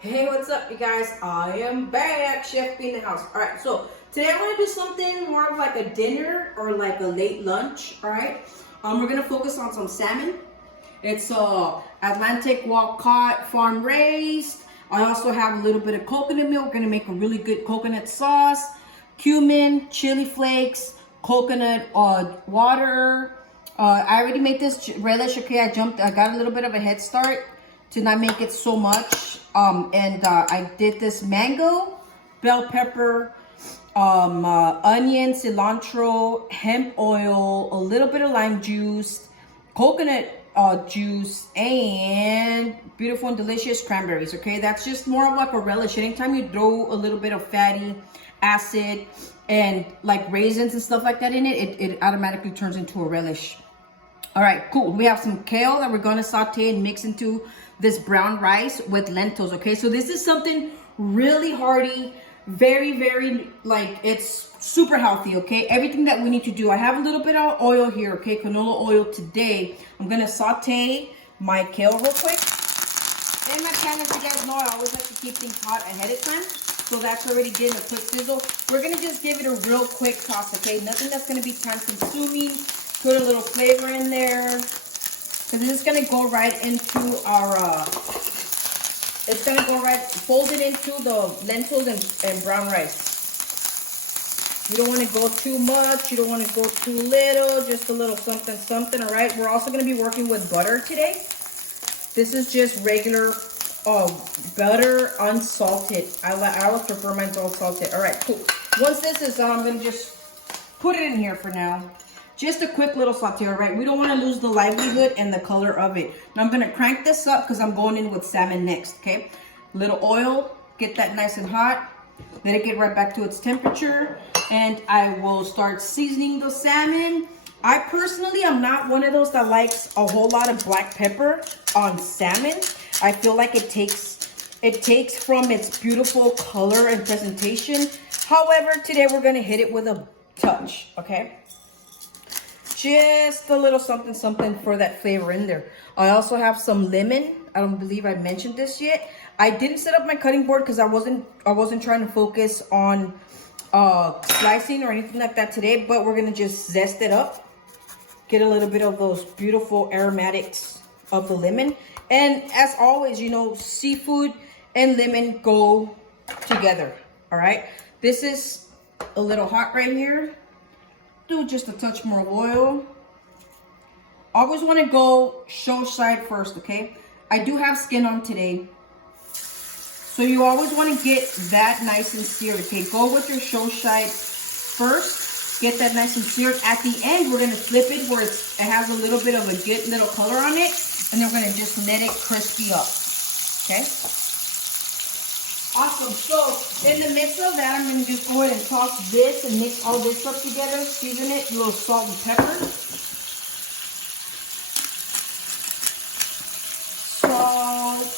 Hey, what's up, you guys? I am back, Chef B in the house. All right, so today I'm gonna do something more of like a dinner or like a late lunch. All right, we're gonna focus on some salmon. It's Atlantic wild caught, farm raised. I also have a little bit of coconut milk. We're gonna make a really good coconut sauce, cumin, chili flakes, coconut water. I already made this relish. Okay, I got a little bit of a head start to not make it so much. I did this mango, bell pepper, onion, cilantro, hemp oil, a little bit of lime juice, coconut juice, and beautiful and delicious cranberries. Okay, that's just more of like a relish. Anytime you throw a little bit of fatty acid and like raisins and stuff like that in it, it automatically turns into a relish. All right, cool. We have some kale that we're gonna saute and mix into this brown rice with lentils. Okay, so this is something really hearty, very like, it's super healthy. Okay, everything that we need to do. I have a little bit of oil here. Okay, canola oil today. I'm gonna saute my kale real quick. In my pan, as you guys know, I always like to keep things hot ahead of time. So that's already getting a quick sizzle. We're gonna just give it a real quick toss. Okay, nothing that's gonna be time consuming. Put a little flavor in there, because this is gonna go right into our, it's gonna go right, fold it into the lentils and brown rice. You don't wanna go too much, you don't wanna go too little, just a little something, all right? We're also gonna be working with butter today. This is just regular butter, unsalted. I would prefer mine unsalted. All right, cool. Once this is done, I'm gonna just put it in here for now. Just a quick little saute, all right? We don't want to lose the livelihood and the color of it. Now I'm going to crank this up because I'm going in with salmon next, okay? Little oil, get that nice and hot. Let it get right back to its temperature. And I will start seasoning the salmon. I personally am not one of those that likes a whole lot of black pepper on salmon. I feel like it takes from its beautiful color and presentation. However, today we're going to hit it with a touch, okay? Just a little something for that flavor in there. I also have some lemon. I don't believe I mentioned this yet. I didn't set up my cutting board because I wasn't trying to focus on slicing or anything like that today, but we're gonna just zest it up. Get a little bit of those beautiful aromatics of the lemon. And as always, you know, seafood and lemon go together, all right? This is a little hot right here. Do just a touch more oil. Always want to go show side first, okay? I do have skin on today, so you always want to get that nice and seared, okay? Go with your show side first. Get that nice and seared. At the end, we're going to flip it where it has a little bit of a good little color on it, and then we're going to just let it crispy up, okay? Awesome. So in the midst of that, I'm going to just go ahead and toss this and mix all this up together. Season it, a little salt and pepper. Salt,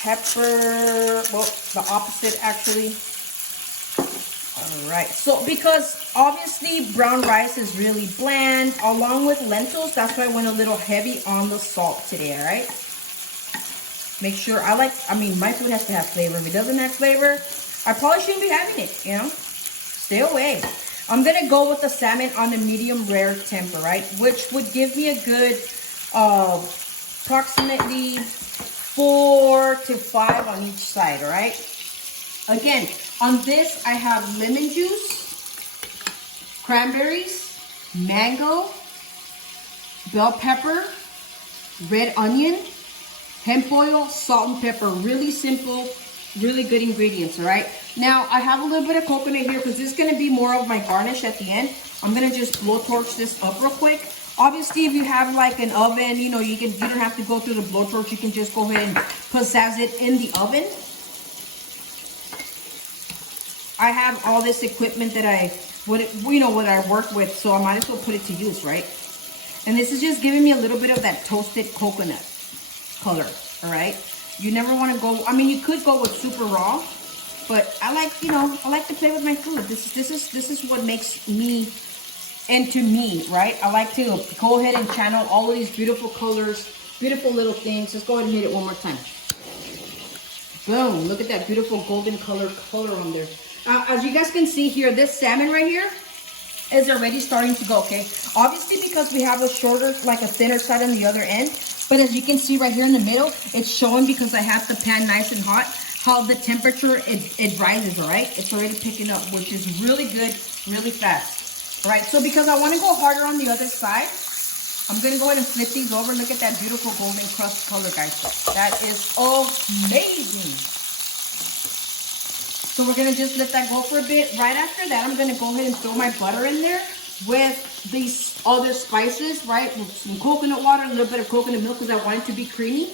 pepper, well, the opposite actually. All right. So because obviously brown rice is really bland, along with lentils, that's why I went a little heavy on the salt today, all right? Make sure, my food has to have flavor. If it doesn't have flavor, I probably shouldn't be having it, you know? Stay away. I'm going to go with the salmon on the medium rare temp, right? Which would give me a good approximately 4 to 5 on each side, all right? Again, on this, I have lemon juice, cranberries, mango, bell pepper, red onion, hemp oil, salt and pepper. Really simple, really good ingredients, all right? Now, I have a little bit of coconut here because this is going to be more of my garnish at the end. I'm going to just blowtorch this up real quick. Obviously, if you have like an oven, you know, you don't have to go through the blowtorch. You can just go ahead and pizzazz it in the oven. I have all this equipment that what I work with, so I might as well put it to use, right? And this is just giving me a little bit of that toasted coconut color, all right? You never want to go, you could go with super raw, but I like to play with my food. This is what makes me into me, right? I like to go ahead and channel all of these beautiful colors, beautiful little things. Let's go ahead and hit it one more time. Boom. Look at that beautiful golden color on there. As you guys can see here, this salmon right here is already starting to go, okay? Obviously, because we have a shorter, like a thinner side on the other end. But as you can see right here in the middle, it's showing because I have the pan nice and hot, how the temperature, it rises, all right? It's already picking up, which is really good, really fast. All right, so because I want to go harder on the other side, I'm going to go ahead and flip these over. Look at that beautiful golden crust color, guys. That is amazing. So we're going to just let that go for a bit. Right after that, I'm going to go ahead and throw my butter in there with these other spices, right? With some coconut water, a little bit of coconut milk because I want it to be creamy.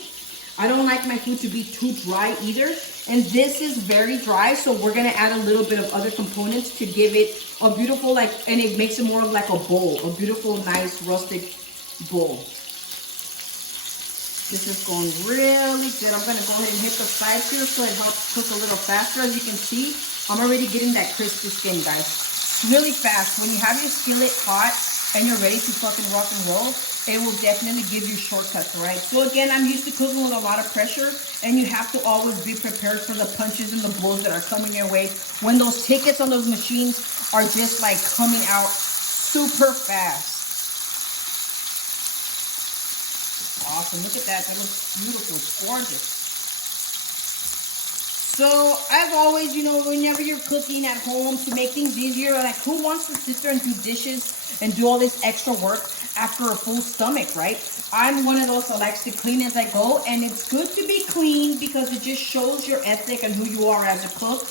I don't like my food to be too dry either. And this is very dry, so we're going to add a little bit of other components to give it a beautiful, like, and it makes it more like a bowl, a beautiful, nice, rustic bowl. This is going really good. I'm going to go ahead and hit the sides here so it helps cook a little faster. As you can see, I'm already getting that crispy skin, guys. Really fast. When you have your skillet hot and you're ready to fucking rock and roll, it will definitely give you shortcuts, right? So again, I'm used to cooking with a lot of pressure, and you have to always be prepared for the punches and the blows that are coming your way when those tickets on those machines are just like coming out super fast. Awesome. Look at that. That looks beautiful. It's gorgeous. So, as always, you know, whenever you're cooking at home, to make things easier, like, who wants to sit there and do dishes and do all this extra work after a full stomach, right? I'm one of those that likes to clean as I go, and it's good to be clean because it just shows your ethic and who you are as a cook,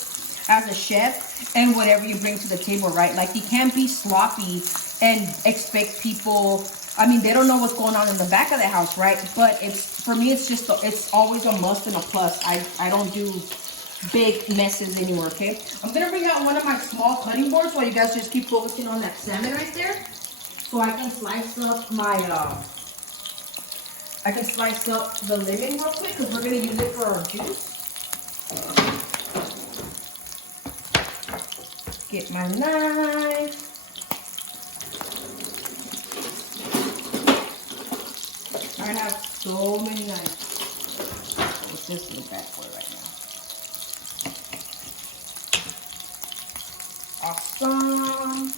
as a chef, and whatever you bring to the table, right? Like, you can't be sloppy and expect people... I mean, they don't know what's going on in the back of the house, right? But it's, for me, it's just, it's always a must and a plus. I don't do big messes anymore, okay? I'm going to bring out one of my small cutting boards while you guys just keep focusing on that salmon right there. So I can slice up my, I can slice up the lemon real quick because we're going to use it for our juice. Get my knife. I have so many knives. Put this in the back boy right now. Awesome.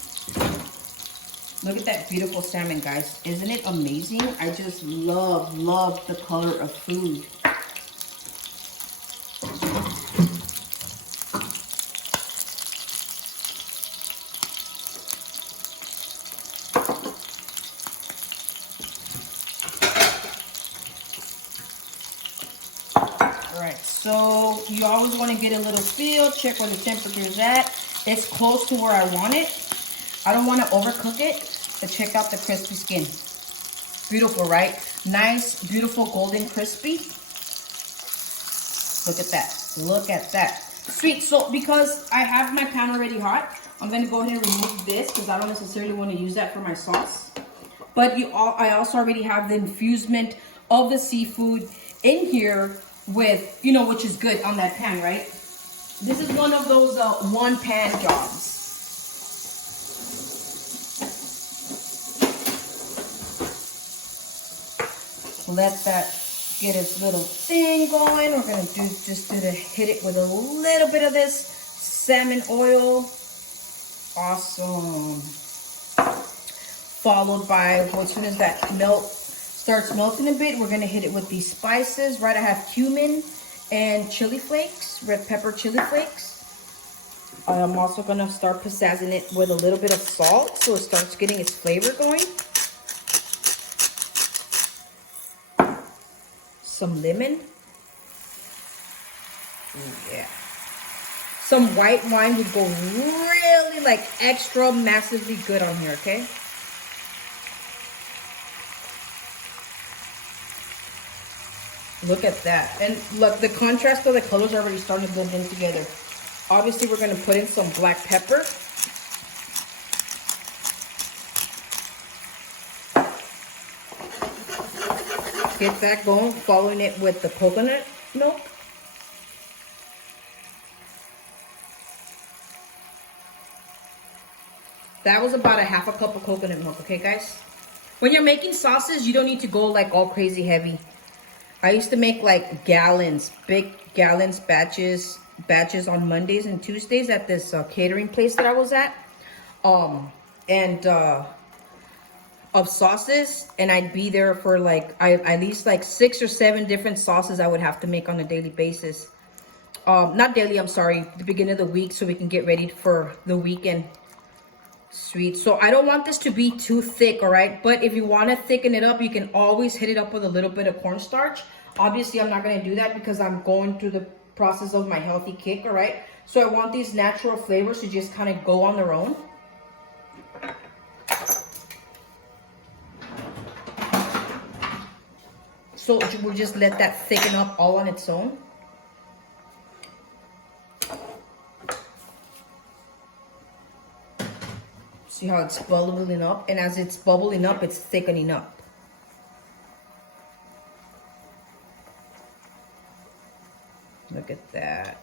Look at that beautiful salmon, guys. Isn't it amazing? I just love the color of food. So you always want to get a little feel, check where the temperature is at. It's close to where I want it. I don't want to overcook it, but check out the crispy skin. Beautiful, right? Nice, beautiful, golden crispy. Look at that. Look at that. Sweet. So because I have my pan already hot, I'm going to go ahead and remove this because I don't necessarily want to use that for my sauce. But I also already have the infusement of the seafood in here with, you know, which is good on that pan, right? This is one of those one pan jobs. Let that get its little thing going. We're gonna hit it with a little bit of this salmon oil. Awesome. Followed by, well, as soon as that starts melting a bit, we're gonna hit it with these spices, right? I have cumin and chili flakes, red pepper chili flakes. I'm also gonna start pizzazzing it with a little bit of salt so it starts getting its flavor going. Some lemon. Ooh, yeah. Some white wine would go really like extra massively good on here, okay? Look at that. And look, the contrast of the colors are already starting to blend in together. Obviously, we're going to put in some black pepper. Get that going, following it with the coconut milk. That was about a half a cup of coconut milk, okay, guys? When you're making sauces, you don't need to go like all crazy heavy. I used to make like gallons, big gallons batches on Mondays and Tuesdays at this catering place that I was at. And of sauces, and I'd be there for like at least like 6 or 7 different sauces I would have to make on a daily basis. Not daily, I'm sorry, the beginning of the week, so we can get ready for the weekend. Sweet. So I don't want this to be too thick, all right? But if you want to thicken it up, you can always hit it up with a little bit of cornstarch. Obviously, I'm not going to do that because I'm going through the process of my healthy kick, all right? So I want these natural flavors to just kind of go on their own. So we'll just let that thicken up all on its own. See how it's bubbling up? And as it's bubbling up, it's thickening up. Look at that.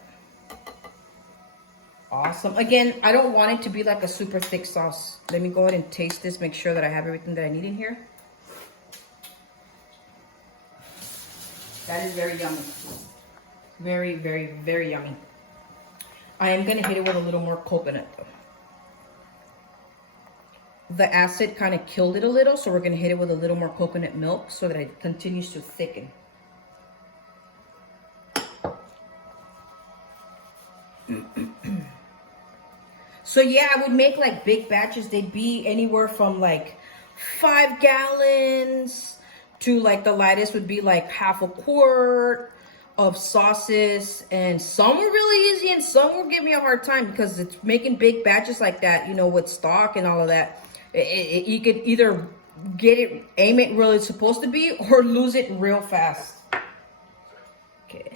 Awesome. Again, I don't want it to be like a super thick sauce. Let me go ahead and taste this, make sure that I have everything that I need in here. That is very yummy. Very, very, very yummy. I am going to hit it with a little more coconut though. The acid kind of killed it a little, so we're going to hit it with a little more coconut milk so that it continues to thicken. So yeah, I would make like big batches. They'd be anywhere from like 5 gallons to like the lightest would be like half a quart of sauces. And some were really easy and some will give me a hard time because it's making big batches like that, you know, with stock and all of that. You could either get it, aim it where it's supposed to be, or lose it real fast. Okay.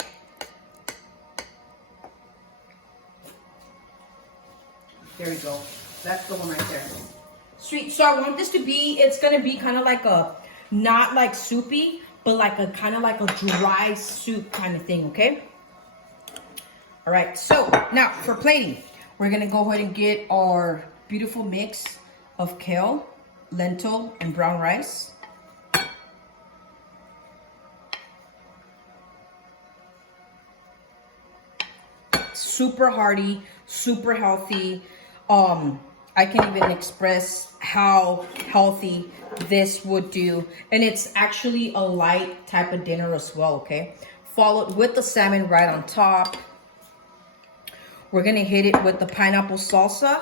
There we go. That's the one right there. Sweet. So I want this to be, it's going to be kind of like a, not like soupy, but like a kind of like a dry soup kind of thing, okay? All right. So now for plating, we're going to go ahead and get our beautiful mix of kale, lentil, and brown rice. Super hearty, super healthy. I can even express how healthy this would do. And it's actually a light type of dinner as well, okay? Followed with the salmon right on top. We're gonna hit it with the pineapple salsa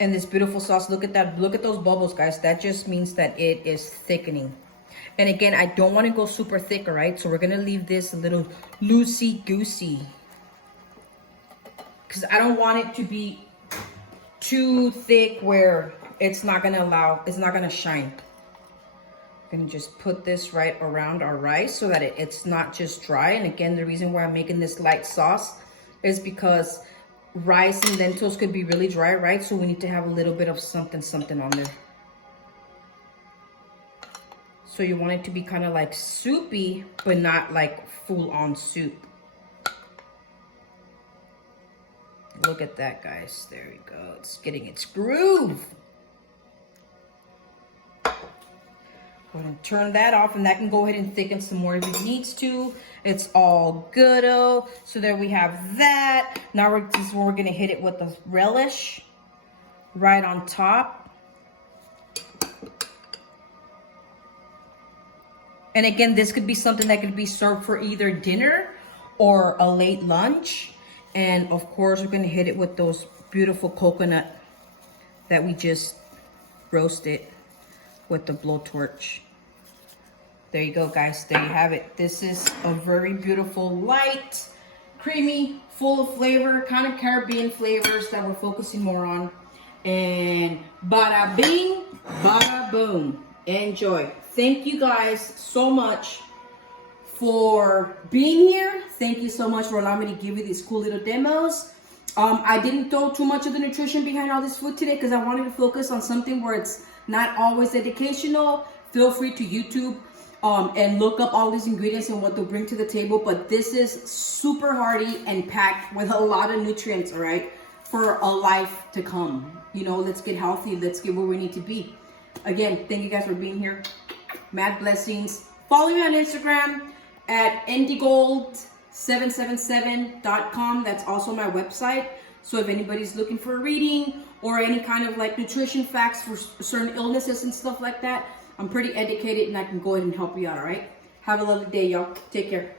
and this beautiful sauce. Look at that, look at those bubbles, guys. That just means that it is thickening. And again, I don't wanna go super thick, all right? So we're gonna leave this a little loosey-goosey, because I don't want it to be too thick where it's not gonna shine. I'm gonna just put this right around our rice so that it's not just dry. And again, the reason why I'm making this light sauce is because rice and lentils could be really dry, right? So we need to have a little bit of something on there. So you want it to be kind of like soupy, but not like full on soup. Look at that, guys. There we go. It's getting its groove. Go ahead and turn that off, and that can go ahead and thicken some more if it needs to. It's all good-o. So there we have that. Now this is where we're going to hit it with the relish right on top. And again, this could be something that could be served for either dinner or a late lunch. And of course, we're gonna hit it with those beautiful coconut that we just roasted with the blowtorch. There you go, guys. There you have it. This is a very beautiful, light, creamy, full of flavor, kind of Caribbean flavors that we're focusing more on. And bada bing, bada boom. Enjoy. Thank you guys so much for being here. Thank you so much for allowing me to give you these cool little demos. I didn't throw too much of the nutrition behind all this food today because I wanted to focus on something where it's not always educational. Feel free to YouTube and look up all these ingredients and what they'll bring to the table. But this is super hearty and packed with a lot of nutrients, all right, for a life to come. You know, let's get healthy. Let's get where we need to be. Again, thank you guys for being here. Mad blessings. Follow me on Instagram. at indigold777.com. That's also my website. So if anybody's looking for a reading or any kind of like nutrition facts for certain illnesses and stuff like that, I'm pretty educated and I can go ahead and help you out, all right? Have a lovely day, y'all. Take care.